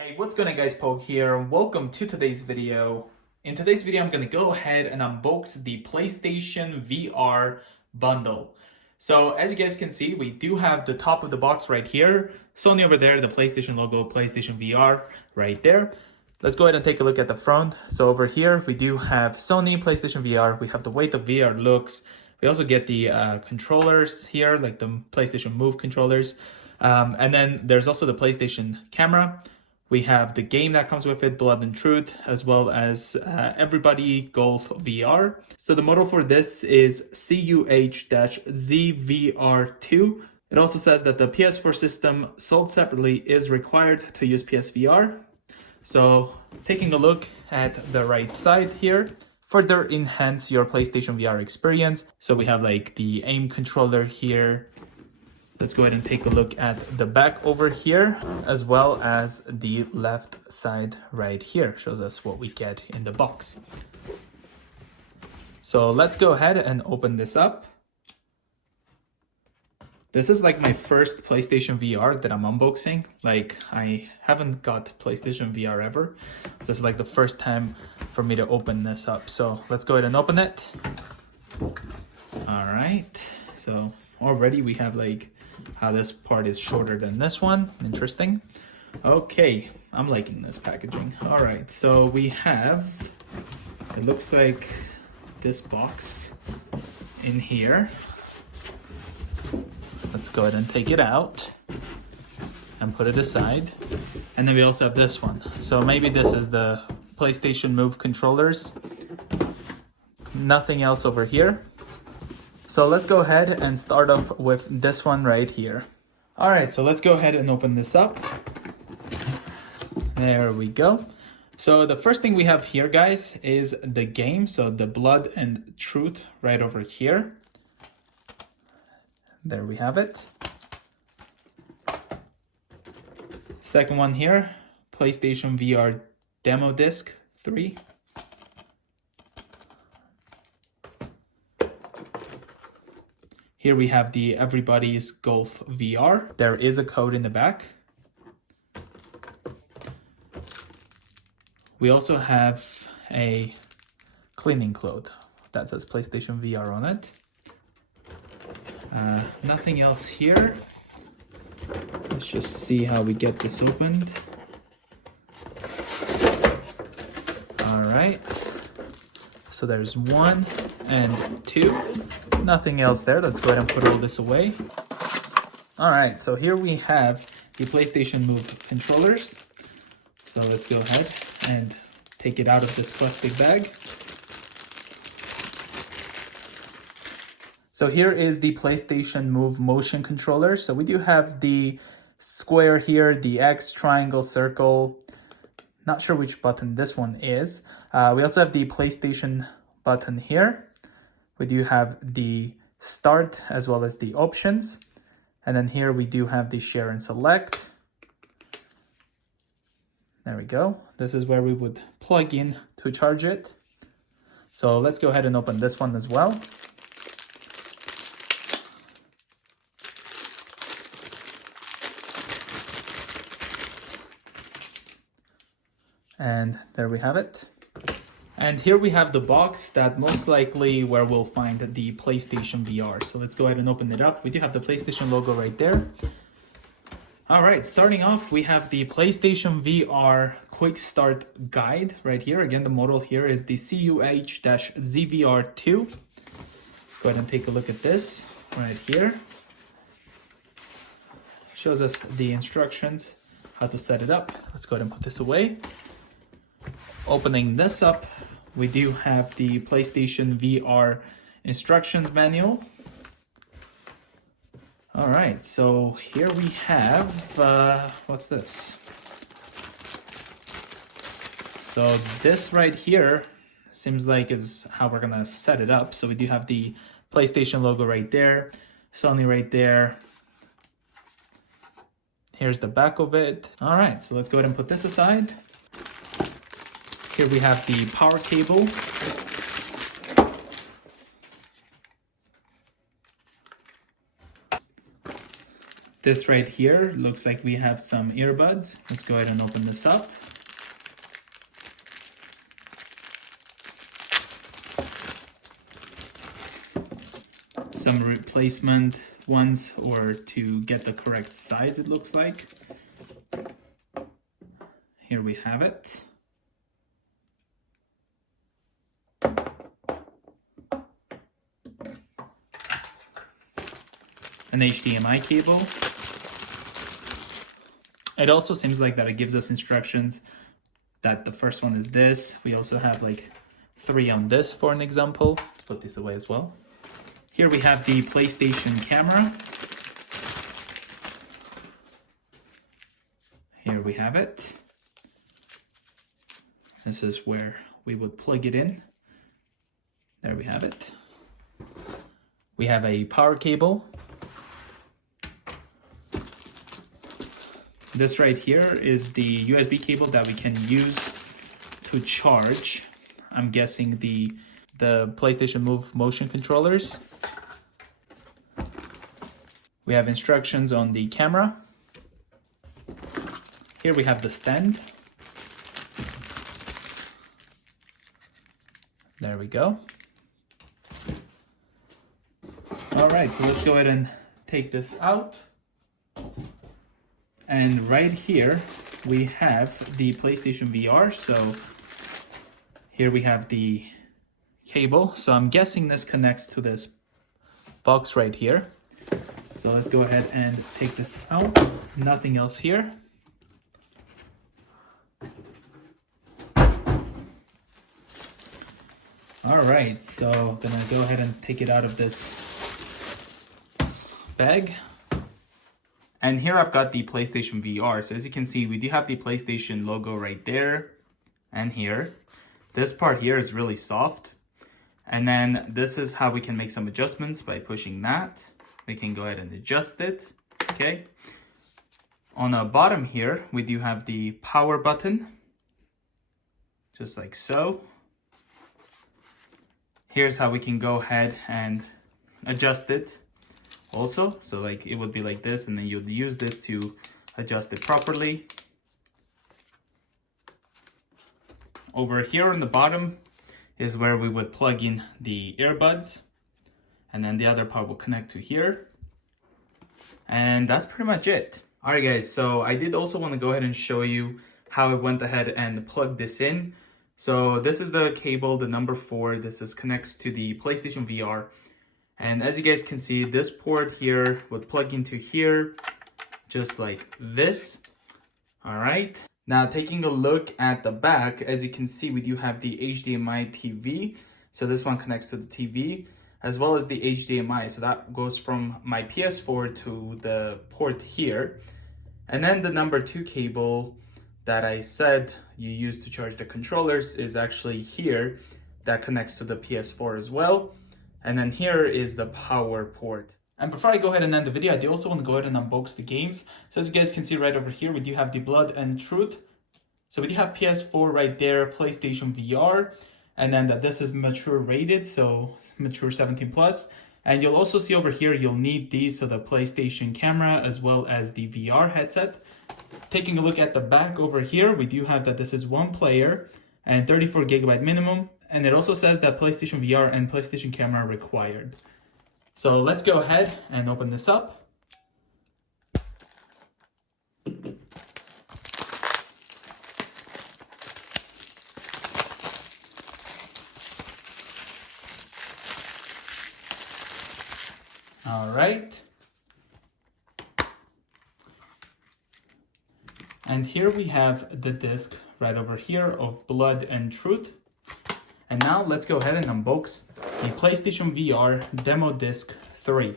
Hey, what's going on guys, Pog here. Welcome to today's video. In today's video, I'm going to go ahead and unbox the PlayStation VR bundle. So as you guys can see, we do have the top of the box right here. Sony over there, the PlayStation logo, PlayStation VR right there. Let's go ahead and take a look at the front. So over here, we do have Sony, PlayStation VR. We have the way the VR looks. We also get the controllers here, like the PlayStation Move controllers. And then there's also the PlayStation camera. We have the game that comes with it, Blood and Truth, as well as Everybody Golf VR. So the model for this is CUH-ZVR2. It also says that the PS4 system sold separately is required to use PSVR. So taking a look at the right side here, further enhance your PlayStation VR experience. So we have like the aim controller here. Let's go ahead and take a look at the back over here, as well as the left side right here. Shows us what we get in the box. So let's go ahead and open this up. This is like my first PlayStation VR that I'm unboxing. Like, I haven't got PlayStation VR ever. So this is like the first time for me to open this up. So let's go ahead and open it. All right, so already we have like how this part is shorter than this one. Interesting. Okay, I'm liking this packaging. All right, so we have, it looks like this box in here. Let's go ahead and take it out and put it aside. And then we also have this one. So maybe this is the PlayStation Move controllers. Nothing else over here. So let's go ahead and start off with this one right here. All right, so let's go ahead and open this up. There we go. So the first thing we have here, guys, is the game. So the Blood and Truth right over here. There we have it. Second one here, PlayStation VR Demo Disc 3. Here we have the Everybody's Golf VR. There is a code in the back. We also have a cleaning cloth that says PlayStation VR on it. Nothing else here. Let's just see how we get this opened. All right. So there's 1 and 2. Nothing else there. Let's go ahead and put all this away. All right, so here we have the PlayStation Move controllers. So let's go ahead and take it out of this plastic bag. So here is the PlayStation Move motion controller. So we do have the square here, the X, triangle, circle. Not sure which button this one is. We also have the PlayStation button here. We do have the start as well as the options. And then here we do have the share and select. There we go. This is where we would plug in to charge it. So let's go ahead and open this one as well. And there we have it. And here we have the box that most likely where we'll find the PlayStation VR. So let's go ahead and open it up. We do have the PlayStation logo right there. All right, starting off, we have the PlayStation VR Quick Start Guide right here. Again, the model here is the CUH-ZVR2. Let's go ahead and take a look at this right here. Shows us the instructions, how to set it up. Let's go ahead and put this away. Opening this up, we do have the PlayStation VR instructions manual. All right, so here we have, what's this? So this right here seems like is how we're gonna set it up. So we do have the PlayStation logo right there, Sony right there. Here's the back of it. All right, so let's go ahead and put this aside. Here we have the power cable. This right here looks like we have some earbuds. Let's go ahead and open this up. Some replacement ones, or to get the correct size, it looks like. Here we have it. An HDMI cable. It also seems like that it gives us instructions that the first one is this. We also have like 3 on this for an example. Let's put this away as well. Here we have the PlayStation camera. Here we have it. This is where we would plug it in. There we have it. We have a power cable. This right here is the USB cable that we can use to charge, I'm guessing, the PlayStation Move motion controllers. We have instructions on the camera. Here we have the stand. There we go. All right, so let's go ahead and take this out. And right here, we have the PlayStation VR. So here we have the cable. So I'm guessing this connects to this box right here. So let's go ahead and take this out. Nothing else here. All right, so I'm gonna go ahead and take it out of this bag. And here I've got the PlayStation VR. So as you can see, we do have the PlayStation logo right there and here. This part here is really soft. And then this is how we can make some adjustments by pushing that. We can go ahead and adjust it, okay? On the bottom here, we do have the power button, just like so. Here's how we can go ahead and adjust it also. So like it would be like this, and then you'd use this to adjust it properly. Over here on the bottom is where we would plug in the earbuds, and then the other part will connect to here. And that's pretty much it. All right guys, so I did also want to go ahead and show you how I went ahead and plugged this in. So this is the cable, the number 4. This connects to the PlayStation VR. And as you guys can see, this port here would plug into here, just like this. All right. Now taking a look at the back, as you can see, we do have the HDMI TV. So this one connects to the TV, as well as the HDMI. So that goes from my PS4 to the port here. And then the number 2 cable that I said you use to charge the controllers is actually here. That connects to the PS4 as well. And then here is the power port. And before I go ahead and end the video, I do also want to go ahead and unbox the games. So as you guys can see right over here, we do have the Blood and Truth. So we do have PS4 right there, PlayStation VR, and then that this is mature rated, so mature 17 plus. And you'll also see over here, you'll need these, so the PlayStation camera as well as the VR headset. Taking a look at the back over here, we do have that this is 1 player and 34 gigabyte minimum. And it also says that PlayStation VR and PlayStation camera are required. So let's go ahead and open this up. All right. And here we have the disc right over here of Blood and Truth. And now let's go ahead and unbox the PlayStation VR Demo Disc 3.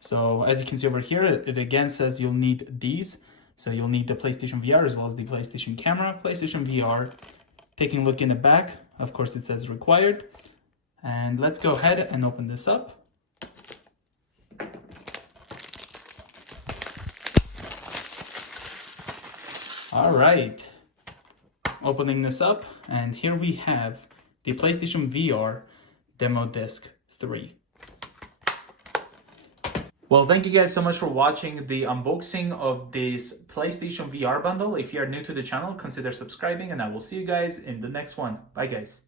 So as you can see over here, it again says you'll need these. So you'll need the PlayStation VR as well as the PlayStation camera, PlayStation VR. Taking a look in the back, of course it says required. And let's go ahead and open this up. All right, opening this up, and here we have the PlayStation VR Demo Disc 3. Well, thank you guys so much for watching the unboxing of this PlayStation VR bundle. If you are new to the channel, consider subscribing, and I will see you guys in the next one. Bye, guys.